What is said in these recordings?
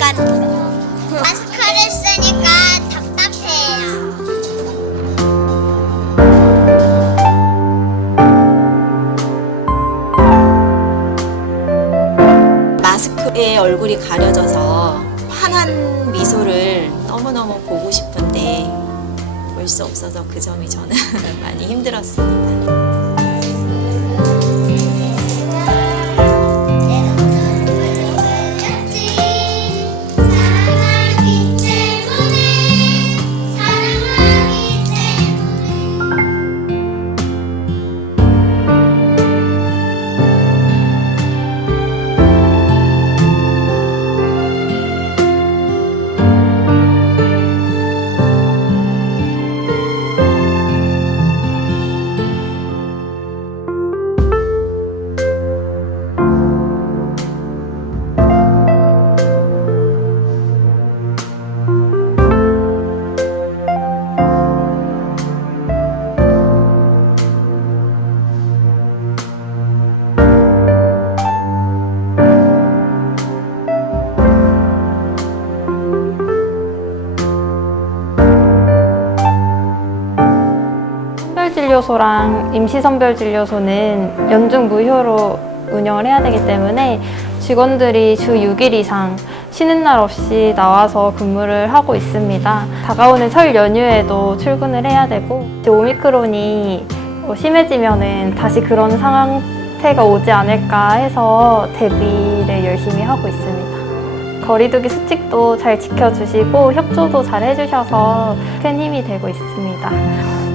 약간 마스크를 쓰니까 답답해요. 마스크에 얼굴이 가려져서 환한 미소를 너무너무 보고 싶은데 볼 수 없어서 그 점이 저는 많이 힘들었습니다. 진료소랑 임시선별진료소는 연중 무휴로 운영을 해야 되기 때문에 직원들이 주 6일 이상 쉬는 날 없이 나와서 근무를 하고 있습니다. 다가오는 설 연휴에도 출근을 해야 되고 오미크론이 뭐 심해지면은 다시 그런 상태가 오지 않을까 해서 대비를 열심히 하고 있습니다. 거리두기 수칙도 잘 지켜주시고 협조도 잘 해주셔서 큰 힘이 되고 있습니다.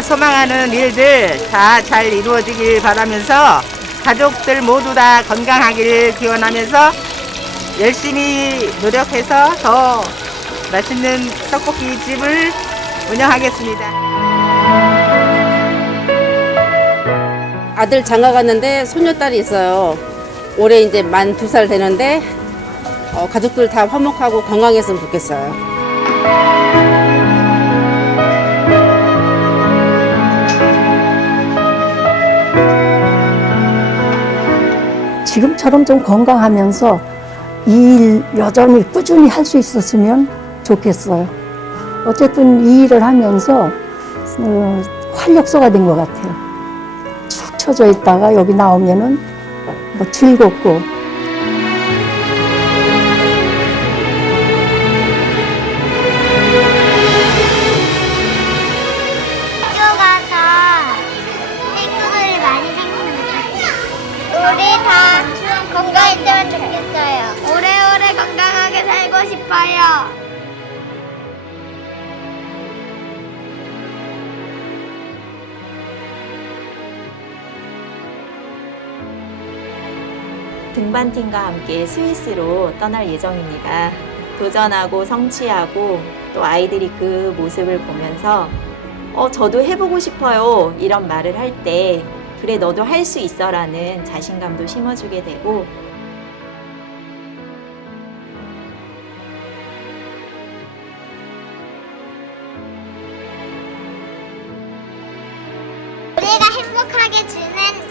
소망하는 일들 다 잘 이루어지길 바라면서 가족들 모두 다 건강하기를 기원하면서 열심히 노력해서 더 맛있는 떡볶이 집을 운영하겠습니다. 아들 장가 갔는데 손녀딸이 있어요. 올해 이제 만 두 살 되는데 어, 가족들 다 화목하고 건강했으면 좋겠어요. 지금처럼 좀 건강하면서 이 일 여전히 꾸준히 할 수 있었으면 좋겠어요. 어쨌든 이 일을 하면서 어, 활력소가 된 것 같아요. 축 처져 있다가 여기 나오면은 뭐 즐겁고 싶어요. 등반팀과 함께 스위스로 떠날 예정입니다. 도전하고 성취하고 또 아이들이 그 모습을 보면서 어, 저도 해보고 싶어요. 이런 말을 할 때, 그래, 너도 할 수 있어. 라는 자신감도 심어주게 되고, 우리가 행복하게 지낸